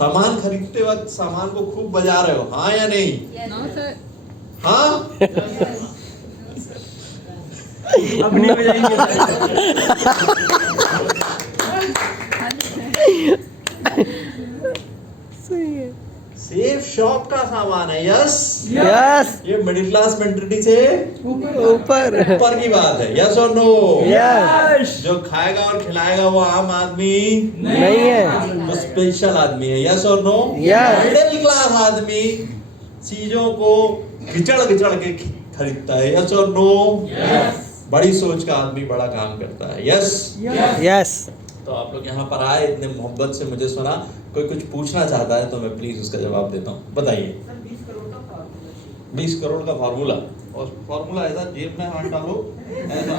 सामान खरीदते वक्त सामान को खूब बजा रहे हो, हाँ या नहीं? No sir. हाँ? अब नहीं बजाएंगे सही है। सेफ शॉप का सामान है, यस? यस। ये मिडिल क्लास मेंटेलिटी से ऊपर ऊपर की बात है, यस और नो? यस। जो खाएगा और खिलाएगा वो आम आदमी नहीं है, वो स्पेशल आदमी है, यस और नो? Yes. मिडिल क्लास आदमी चीजों को घिचड़ घिचड़ के खरीदता है, यस और नो? बड़ी सोच का आदमी बड़ा काम करता है, यस? यस। तो आप लोग यहाँ पर आए, इतने मोहब्बत से मुझे सुना, कोई कुछ पूछना चाहता है तो मैं प्लीज उसका जवाब देता हूँ, बताइए। 20 करोड़ का फार्मूला, और फार्मूला ऐसा जेब में हाथ डालो ऐसा,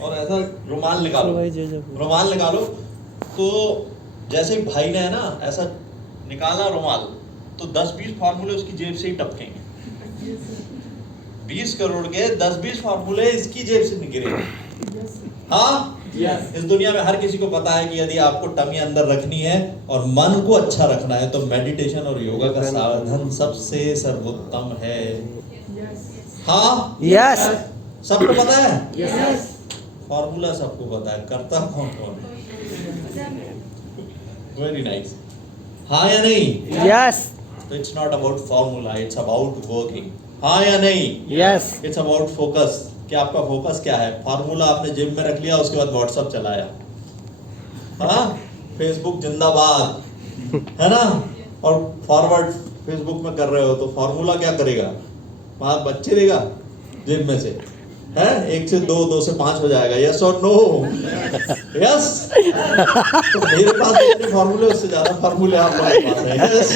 और ऐसा रुमाल निकालो, रुमाल निकालो, तो जैसे ही भाई ने है ना ऐसा निकाला रुमाल, तो 10-20 फार्मूले उसकी जेब से ही टपकेंगे। 20 करोड़ के 10-20 फार्मूले इसकी जेब से निकलेंगे। हाँ, इस दुनिया में हर किसी को पता है कि यदि आपको टमी अंदर रखनी है और मन को अच्छा रखना है तो मेडिटेशन और योगा का साधन सबसे सर्वोत्तम है। हाँ, यस। सबको पता है, फॉर्मूला सबको पता है, करता कौन कौन है? वेरी नाइस, हाँ या नहीं? यस। तो it's not about formula, it's about working, हाँ या नहीं? यस। इट्स अबाउट फोकस, कि आपका फोकस क्या है। फार्मूला आपने जेब में रख लिया, उसके बाद व्हाट्सएप चलाया, हाँ, फेसबुक जिंदाबाद, है ना, और फॉरवर्ड फेसबुक में कर रहे हो, तो फार्मूला क्या करेगा? 5 बच्चे देगा जेब में से, है, 1 से 2, 2 से 5 हो जाएगा, यस और नो? यस। तो मेरे पास जितने फार्मूले उससे ज्यादा फार्मूले आप लोगों के पास है, यस?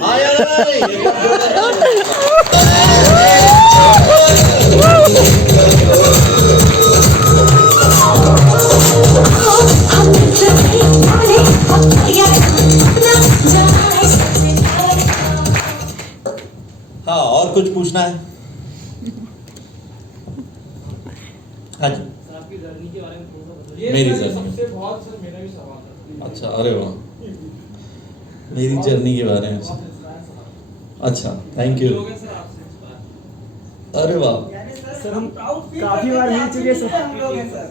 हाँ या नहीं? हाँ, और कुछ पूछना है? हाँ जी, आपकी जर्नी के बारे में थोड़ा सा बताइए। मेरी जर्नी सबसे बहुत सर मेरा भी सवाल था। अच्छा, अरे वाह, मेरी जर्नी के बारे में, अच्छा, थैंक यू, सर आपसे अरे वाह, सर हम काफी बार मिल चुके सर, हम लोग हैं सर।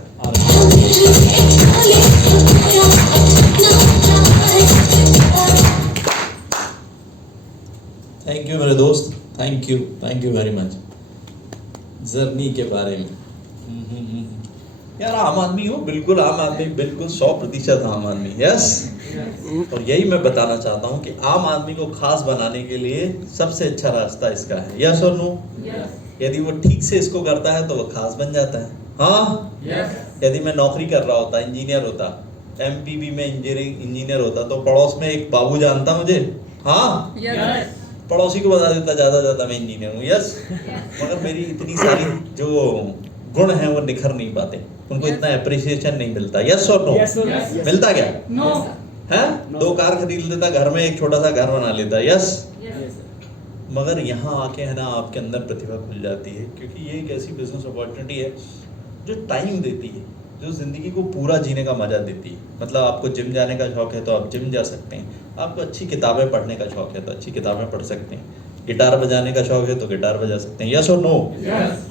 थैंक यू मेरे दोस्त, thank you very much. Journey के बारे में यार, आम आदमी हो, बिल्कुल आम आदमी, बिल्कुल 100% आम आदमी, यस। और यही मैं बताना चाहता हूँ कि आम आदमी को खास बनाने के लिए सबसे अच्छा रास्ता इसका है, यस और नो? यदि वो ठीक से इसको करता है तो वो खास बन जाता है। हाँ, यदि मैं नौकरी कर रहा होता, इंजीनियर होता, MPB में इंजीनियर होता, तो पड़ोस में एक बाबू जानता मुझे, हाँ, पड़ोसी को बता देता ज्यादा मैं इंजीनियर हूँ, यस। मगर मेरी इतनी सारी जो गुण हैं वो निखर नहीं पाते, उनको इतना अप्रिसिएशन नहीं मिलता, यस और नो? मिलता क्या? नो। है, 2 कार खरीद लेता, घर में एक छोटा सा घर बना लेता, यस। मगर यहाँ आके है ना आपके अंदर प्रतिभा खुल जाती है, क्योंकि ये एक ऐसी बिजनेस अपॉर्चुनिटी है जो टाइम देती है, जो जिंदगी को पूरा जीने का मजा देती है। मतलब आपको जिम जाने का शौक है तो आप जिम जा सकते हैं, आपको अच्छी किताबें पढ़ने का शौक है तो अच्छी किताबें पढ़ सकते हैं, गिटार बजाने का शौक है तो गिटार बजा सकते हैं, यस और no?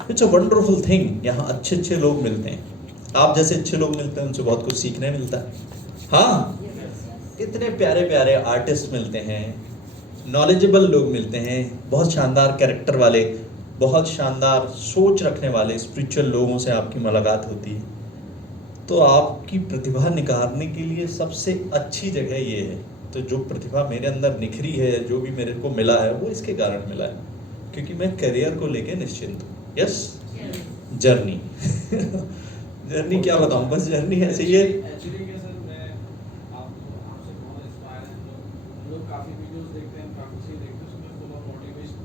It's a wonderful thing. यहाँ अच्छे लोग मिलते हैं, आप जैसे अच्छे लोग मिलते हैं, उनसे बहुत कुछ सीखने मिलता है। हाँ, इतने प्यारे आर्टिस्ट मिलते हैं, नॉलेजेबल लोग मिलते हैं, बहुत शानदार कैरेक्टर वाले, बहुत शानदार सोच रखने वाले स्पिरिचुअल लोगों से आपकी मुलाकात होती है। तो आपकी प्रतिभा निखारने के लिए सबसे अच्छी जगह ये है। तो जो प्रतिभा मेरे अंदर निखरी है, जो भी मेरे को मिला है, वो इसके कारण मिला है, क्योंकि मैं करियर को लेके निश्चिंत हूँ, यस। जर्नी जर्नी क्या बताऊँ, बस जर्नी ऐसे ही है। एक्चुअली क्या सर, मैं आपसे बहुत इंस्पायर हैं, हम लोग काफ़ी वीडियोस देखते हैं, काफ़ी चीज़ देखते हैं, उसमें बहुत मोटिवेशन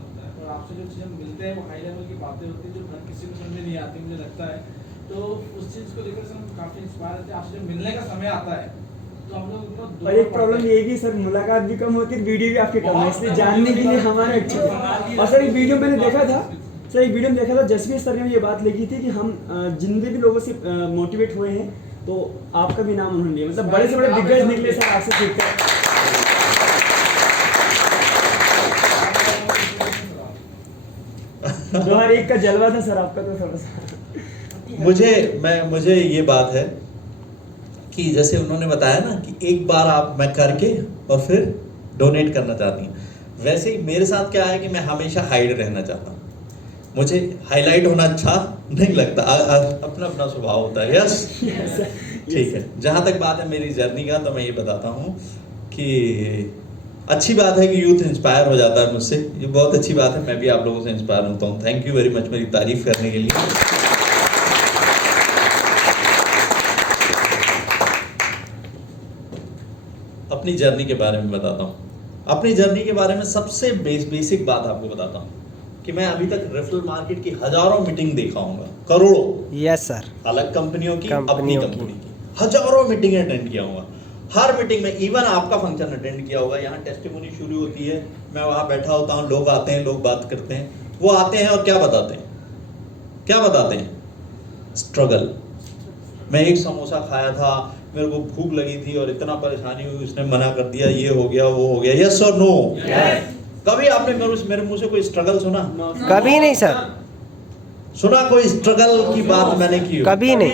होता है, और आपसे जो चीज़ें मिलते हैं वो हाई लेवल की बातें होती है जो हर किसी को समझ में नहीं आती, मुझे लगता है। तो उस चीज़ को लेकर हम काफ़ी इंस्पायर होते हैं। आपसे जब मिलने का समय आता है तो हम लोग और एक प्रॉब्लम ये है कि सर मुलाकात भी कम होती है, वीडियो भी आपके कम है, इसलिए जानने के लिए हमारे अच्छे। और सर एक वीडियो मैंने देखा था, सर एक वीडियो में देखा था, जसवीर सर ने ये बात लिखी थी कि हम जितने भी लोगों से मोटिवेट हुए हैं, तो आपका भी नाम उन्होंने लिया, मतलब बड़े से बड़े दिग्गज निकले सर आपसे सीखकर। 2001 का जलवा था सर आपका, तो थोड़ा सा मुझे ये बात है कि जैसे उन्होंने बताया ना कि एक बार आप मैं करके और फिर डोनेट करना चाहती हैं, वैसे ही मेरे साथ क्या है कि मैं हमेशा हाइड रहना चाहता हूँ। मुझे हाईलाइट होना अच्छा नहीं लगता, अपना अपना स्वभाव होता है। यस ठीक है। जहाँ तक बात है मेरी जर्नी का, तो मैं ये बताता हूँ कि अच्छी बात है कि यूथ इंस्पायर हो जाता है मुझसे, ये बहुत अच्छी बात है। मैं भी आप लोगों से इंस्पायर होता हूँ। थैंक यू वेरी मच मेरी तारीफ करने के लिए। अपनी जर्नी के बारे में बताता हूँ। अपनी जर्नी के बारे में सबसे बेसिक बात आपको बताता हूँ कि मैं अभी तक रेफरल मार्केट की हजारों मीटिंग देखा हूँगा, करोड़ों। Yes sir. अलग कंपनियों की, अपनी कंपनियों कंपनी की हजारों मीटिंग अटेंड किया होगा। हर मीटिंग में इवन आपका फंक्शन अटेंड किया होगा। यहाँ टेस्टिमोनी शुरू होती है, मैं वहाँ बैठा होता हूँ, लोग आते हैं, लोग बात करते हैं। वो आते हैं और क्या बताते हैं? क्या बताते हैं? स्ट्रगल। मैं एक समोसा खाया था, मेरे को भूख लगी थी और इतना परेशानी हुई, उसने मना कर दिया, ये हो गया, वो हो गया। यस और नो? कभी आपने मेरे मुंह से कोई स्ट्रगल सुना? कभी नहीं सर, सुना कोई स्ट्रगल की बात मैंने की हो? कभी नहीं।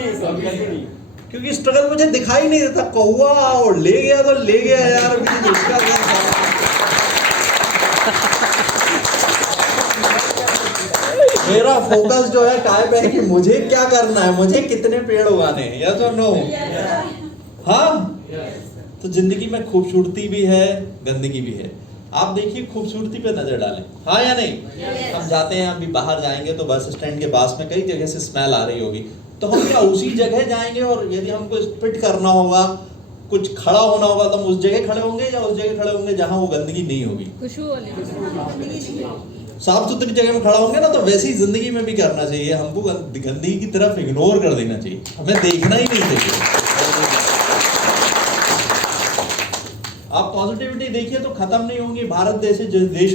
क्योंकि स्ट्रगल मुझे दिखाई नहीं देता। कौवा और ले गया तो ले गया यार, मुझे उसका मेरा फोकस जो है टाइप है कि मुझे क्या करना है, मुझे कितने पेड़ उगाने हैं। यस और नो? हाँ। तो जिंदगी में खूबसूरती भी है, गंदगी भी है। आप देखिए, खूबसूरती पे नजर डालें, हाँ या नहीं? हम जाते हैं, अभी बाहर जाएंगे तो बस स्टैंड के पास में कई जगह से स्मेल आ रही होगी, तो हम क्या उसी जगह जाएंगे? और यदि हमको स्पिट करना होगा, कुछ खड़ा होना होगा, तो हम उस जगह खड़े होंगे या उस जगह खड़े होंगे जहां वो गंदगी नहीं होगी? साफ सुथरी जगह में खड़ा होंगे ना। तो वैसे ही जिंदगी में भी करना चाहिए हमको, गंदगी की तरफ इग्नोर कर देना चाहिए, हमें देखना ही नहीं चाहिए। आप पॉजिटिविटी देखिए तो खत्म नहीं होंगी। भारत देश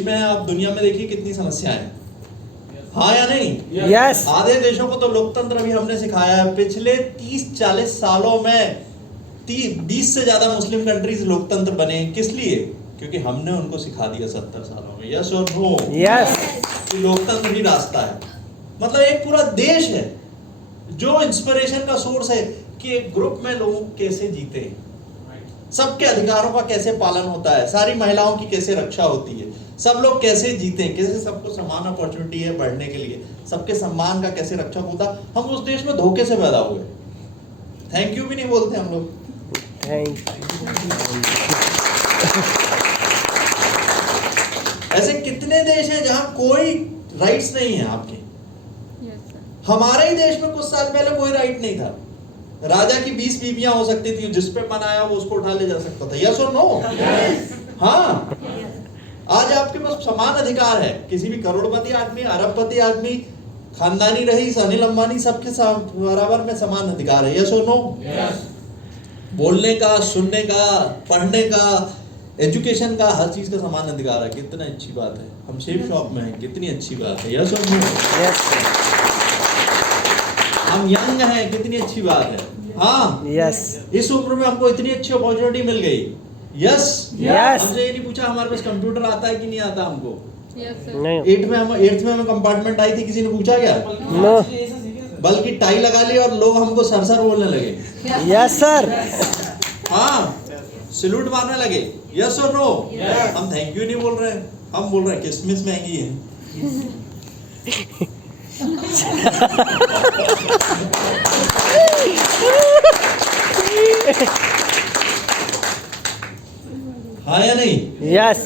में है, आप दुनिया में देखिए कितनी समस्याएं हैं, हाँ या नहीं? यस। आधे देशों को तो लोकतंत्र भी हमने सिखाया है। पिछले 30-40 सालों में 20 से ज्यादा मुस्लिम कंट्रीज लोकतंत्र बने। किस लिए? क्योंकि हमने उनको सिखा दिया 70 सालों में। यस और नो? यस। कि लोकतंत्र ही रास्ता है। मतलब एक पूरा देश है जो इंस्पिरेशन का सोर्स है कि एक ग्रुप में लोग कैसे जीते हैं, सबके अधिकारों का कैसे पालन होता है, सारी महिलाओं की कैसे रक्षा होती है, सब लोग कैसे जीते हैं, कैसे सबको समान अपॉर्चुनिटी है बढ़ने के लिए, सबके सम्मान का कैसे रक्षा होता। हम उस देश में धोखे से पैदा हुए। थैंक यू भी नहीं बोलते हम लोग। ऐसे कितने देश हैं जहां कोई राइट्स नहीं है आपके। हमारे ही देश में कुछ साल पहले कोई राइट नहीं था। राजा की 20 बीवियां हो सकती थी, जिस पे मन आया वो उसको उठा ले जा सकता था। यस और नो? हाँ। आज आपके पास समान अधिकार है। किसी भी करोड़पति आदमी, अरबपति आदमी, खानदानी रईस, अनिल अंबानी, सबके बराबर में समान अधिकार है। यस और नो? बोलने का, सुनने का, पढ़ने का, एजुकेशन का, हर चीज का समान अधिकार है। कितना अच्छी बात है। हम शेप शॉप में हैं, कितनी अच्छी बात है। यस और नो? हम यंग हैं, कितनी अच्छी बात है। हाँ। यस। इस उम्र में हमको इतनी अच्छी अपॉर्चुनिटी मिल गई। यस। यस। हमसे ये नहीं पूछा हमारे पास कंप्यूटर आता है कि नहीं आता हमको। नहीं। 8th में हमें कंपार्टमेंट आई थी, किसी ने पूछा क्या? नो। बल्कि टाई लगा ली और लोग हमको सर बोलने लगे। Yes sir. हाँ, सैल्यूट मारने लगे। यस और नो? हम थैंक यू नहीं बोल रहे हैं, हम बोल रहे हैं किसमिस महंगी है। हाँ या नहीं? यस।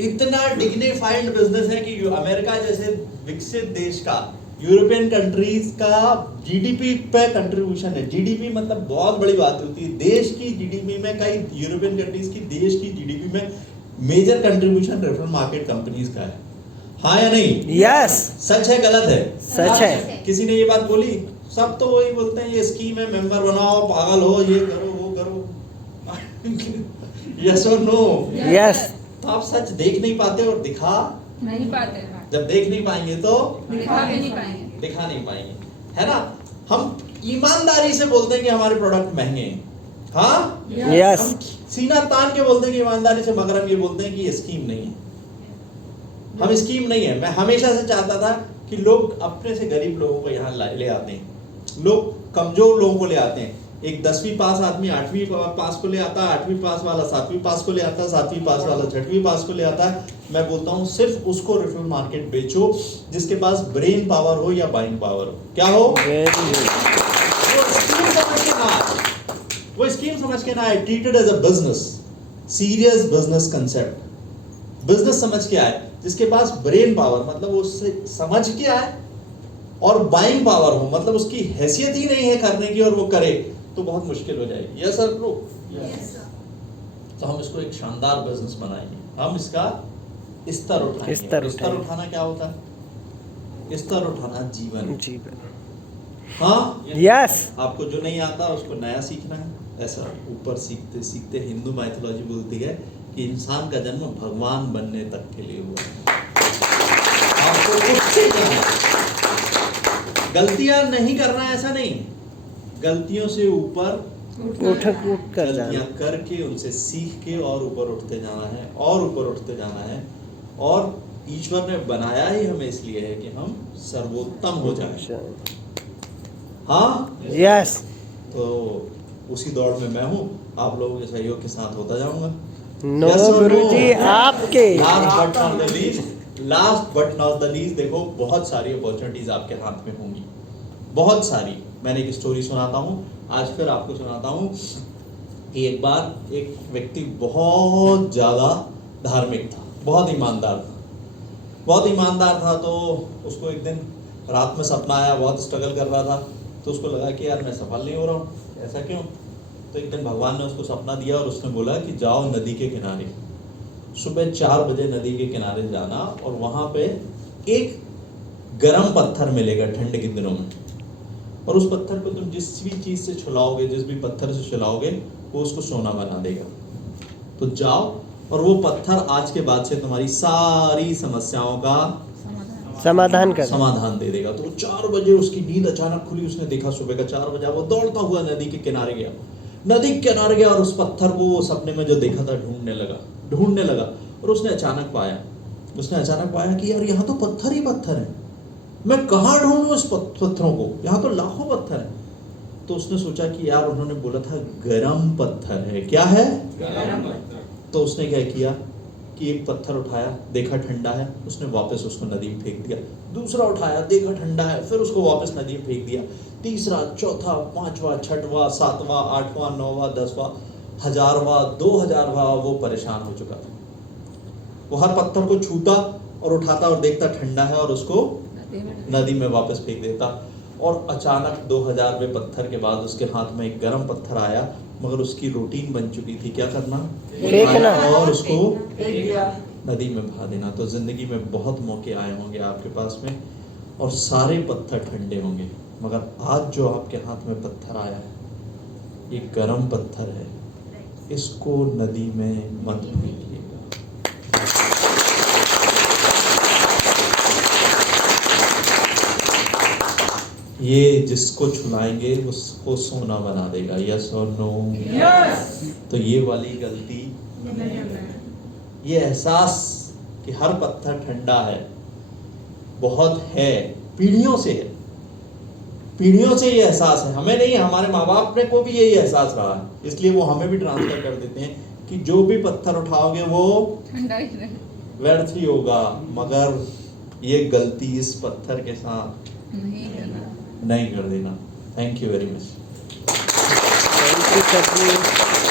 इतना डिग्निफाइड बिजनेस है कि अमेरिका जैसे विकसित देश का, यूरोपियन कंट्रीज का जीडीपी पे कंट्रीब्यूशन है। जीडीपी मतलब बहुत बड़ी बात होती है। देश की जीडीपी में, कई यूरोपियन कंट्रीज की देश की जीडीपी में major contribution referral market companies का है। हाँ या नहीं? यस। सच है गलत है? सच है। किसी ने ये बात बोली? सब तो वही बोलते हैं ये स्कीम है, मेंबर बनाओ, पागल हो, ये करो, वो करो। यस और नो? यस। तो आप सच देख नहीं पाते और दिखा नहीं पाते। जब देख नहीं पाएंगे तो दिखा भी नहीं पाएंगे। दिखा नहीं पाएंगे, है ना? हम ईमानदारी से बोलते हैं कि हमारे प्रोडक्ट महंगे हैं, हाँ यस हम सीना तान के बोलते हैं कि ईमानदारी से, मगर हम ये बोलते हैं कि ये स्कीम नहीं है, हम स्कीम नहीं है। मैं हमेशा से चाहता था कि लोग अपने से गरीब लोगों को यहाँ ले आते हैं, लोग कमजोर लोगों को ले आते हैं। एक 10वीं पास आदमी 8वीं पास को ले आता है, 8वीं पास वाला 7वीं पास को ले आता है, 7वीं पास वाला 6वीं पास को ले आता है। मैं बोलता हूँ सिर्फ उसको रिफिल मार्केट बेचो जिसके पास ब्रेन पावर हो या बाइंग पावर हो। क्या हो? वो स्कीम समझ के ना आए, वो स्कीम समझ के ना आए। Treated as a business, serious business concept, business समझ के आए। जिसके पास ब्रेन पावर मतलब वो समझ के आए और बाइंग पावर हो, मतलब उसकी हैसियत ही नहीं है करने की और वो करे, तो बहुत मुश्किल हो जाएगी। यस सर, तो हम इसको एक शानदार बिजनेस बनाएंगे। हम इसका स्तर उठाएंगे। स्तर उठाना क्या होता है? स्तर उठाना जीवन। हाँ यस आपको जो नहीं आता उसको नया सीखना है। ऐसा ऊपर सीखते सीखते हिंदू माइथोलॉजी बोलती है कि इंसान का जन्म भगवान बनने तक के लिए हुआ है। आपको कुछ सीखना है, गलतियां नहीं करना, ऐसा नहीं, गलतियों से ऊपर उठ कर गलतियां करके उनसे सीख के और ऊपर उठते जाना है और ऊपर उठते जाना है। और ईश्वर ने बनाया ही हमें इसलिए है कि हम सर्वोत्तम हो जाएं। हाँ यस तो उसी दौड़ में मैं हूँ, आप लोगों के सहयोग के साथ होता जाऊंगा। No Yes or Guruji no? आपके last but not the least, देखो बहुत सारी अपॉर्चुनिटीज आपके हाथ में होंगी, बहुत सारी। मैंने एक स्टोरी सुनाता हूँ, आज फिर आपको सुनाता हूँ कि एक बार एक व्यक्ति बहुत ज़्यादा धार्मिक था, बहुत ईमानदार था, बहुत ईमानदार था। तो उसको एक दिन रात में सपना आया, बहुत स्ट्रगल कर रहा था, तो उसको लगा कि यार मैं सफल नहीं हो रहा हूँ, ऐसा क्यों? तो एक दिन भगवान ने उसको सपना दिया और उसने बोला कि जाओ नदी के किनारे, सुबह 4 बजे नदी के किनारे जाना और वहाँ पे एक गरम पत्थर मिलेगा ठंड के दिनों में, और उस पत्थर को तुम जिस भी चीज़ से छुलाओगे, जिस भी पत्थर से छुलाओगे, वो उसको सोना बना देगा। तो जाओ और वो पत्थर आज के बाद से तुम्हारी सारी समस्याओं का समाधान दे देगा। तो 4 बजे उसकी नींद अचानक खुली, उसने देखा सुबह का 4 बजे, वो दौड़ता हुआ नदी के किनारे गया, नदी के किनारे गया और उस पत्थर को वो सपने में जो देखा था ढूंढने लगा और उसने अचानक पाया कि यार यहाँ तो पत्थर ही पत्थर है, मैं कहाँ ढूंढूं इस पत्थरों को, यहाँ तो लाखों पत्थर है। तो उसने सोचा कि यार उन्होंने बोला था गरम पत्थर है, क्या है? गरम पत्थर। तो उसने क्या किया कि एक पत्थर उठाया, देखा ठंडा है, उसने वापस उसको नदी में फेंक दिया। दूसरा उठाया, देखा ठंडा है, फिर उसको वापस नदी में फेंक दिया। तीसरा, चौथा, 5वां, 6वां, 7वां, 8वां, 9वां, 10वां, 1000वां, 2000वां वो परेशान हो चुका था। वो हर पत्थर को छूता और उठाता और देखता ठंडा है और उसको नदी में वापस फेंक देता। और अचानक 2000वें पत्थर के बाद उसके हाथ में एक गर्म पत्थर आया, मगर उसकी रूटीन बन चुकी थी क्या करना? फेंकना और उसको नदी में बहा देना। तो जिंदगी में बहुत मौके आए होंगे आपके पास में और सारे पत्थर ठंडे होंगे, मगर आज जो आपके हाथ में पत्थर आया है ये गर्म पत्थर है, इसको नदी में मत फेंकिएगा। ये जिसको छुलाएंगे उसको सोना बना देगा। यस और नो? यस। तो ये वाली गलती, ये एहसास कि हर पत्थर ठंडा है, बहुत है, पीढ़ियों से है, पीढ़ियों से ये एहसास है, हमें नहीं, हमारे माँ बाप ने को भी यही एहसास रहा है, इसलिए वो हमें भी ट्रांसफर कर देते हैं कि जो भी पत्थर उठाओगे वो व्यर्थ ही होगा। मगर ये गलती इस पत्थर के साथ नहीं कर देना। Thank you very much. Thank you sir ji.